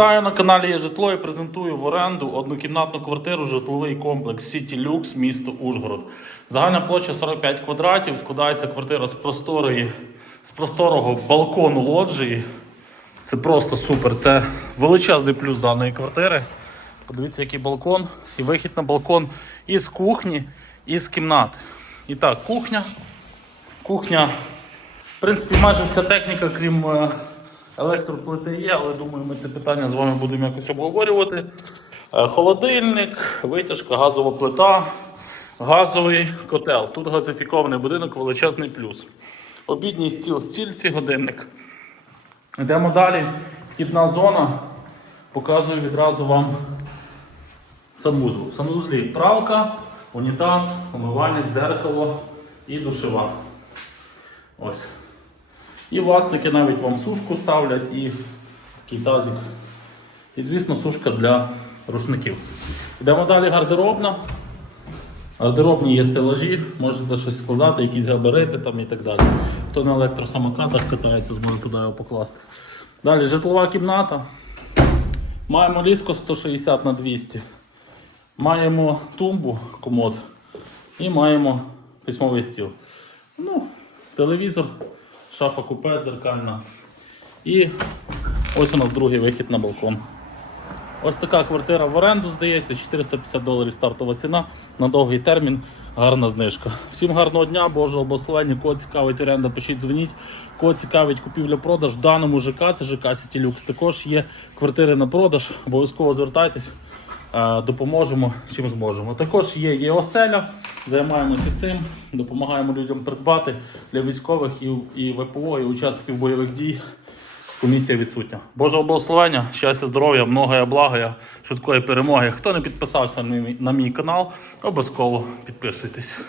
Вітаю на каналі є житло і презентую в оренду однокімнатну квартиру, житловий комплекс City Lux, місто Ужгород. Загальна площа 45 квадратів. Складається квартира з просторої, з просторого балкону лоджії. Це просто супер. Це величезний плюс даної квартири. Подивіться, який балкон. І вихід на балкон із кухні, і з кімнати. І так, кухня. Кухня. В принципі, майже вся техніка, крім е, електроплити є, але думаю, ми це питання з вами будемо якось обговорювати. Е, Холодильник, витяжка, газова плита, газовий котел. Тут газифікований будинок, величезний плюс. Обідній стіл, стільці, годинник. Йдемо далі. Вхідна зона. Показую відразу вам санвузол. В санвузлі пралка, унітаз, умивальник, дзеркало і душева. Ось. І власники навіть вам сушку ставлять і такий тазик. І, звісно, сушка для рушників. Йдемо далі гардеробна. Гардеробні є стелажі, можете щось складати, якісь габарити там і так далі. Хто на електросамокатах катається, зможе туди його покласти. Далі житлова кімната. Маємо ліско 160 на 200. Маємо тумбу, комод. І маємо письмовий стіл. Ну, телевізор, шафа купе дзеркальна. І ось у нас другий вихід на балкон. Ось така квартира в оренду здається, 450 доларів стартова ціна на довгий термін, гарна знижка. Всім гарного дня, Божого благословення. Кого цікавить оренда, пишіть, дзвоніть. Кого цікавить купівля-продаж, в даному ЖК, це ЖК City Lux, також є квартири на продаж. Обов'язково звертайтесь, е, допоможемо чим зможемо. Також є, є оселя, займаємося цим, допомагаємо людям придбати для військових і, і ВПО, і учасників бойових дій. Комісія відсутня. Божого благословення, щастя, здоров'я, многое благая, швидкої перемоги. Хто не підписався на мій, на мій канал, обов'язково підписуйтесь.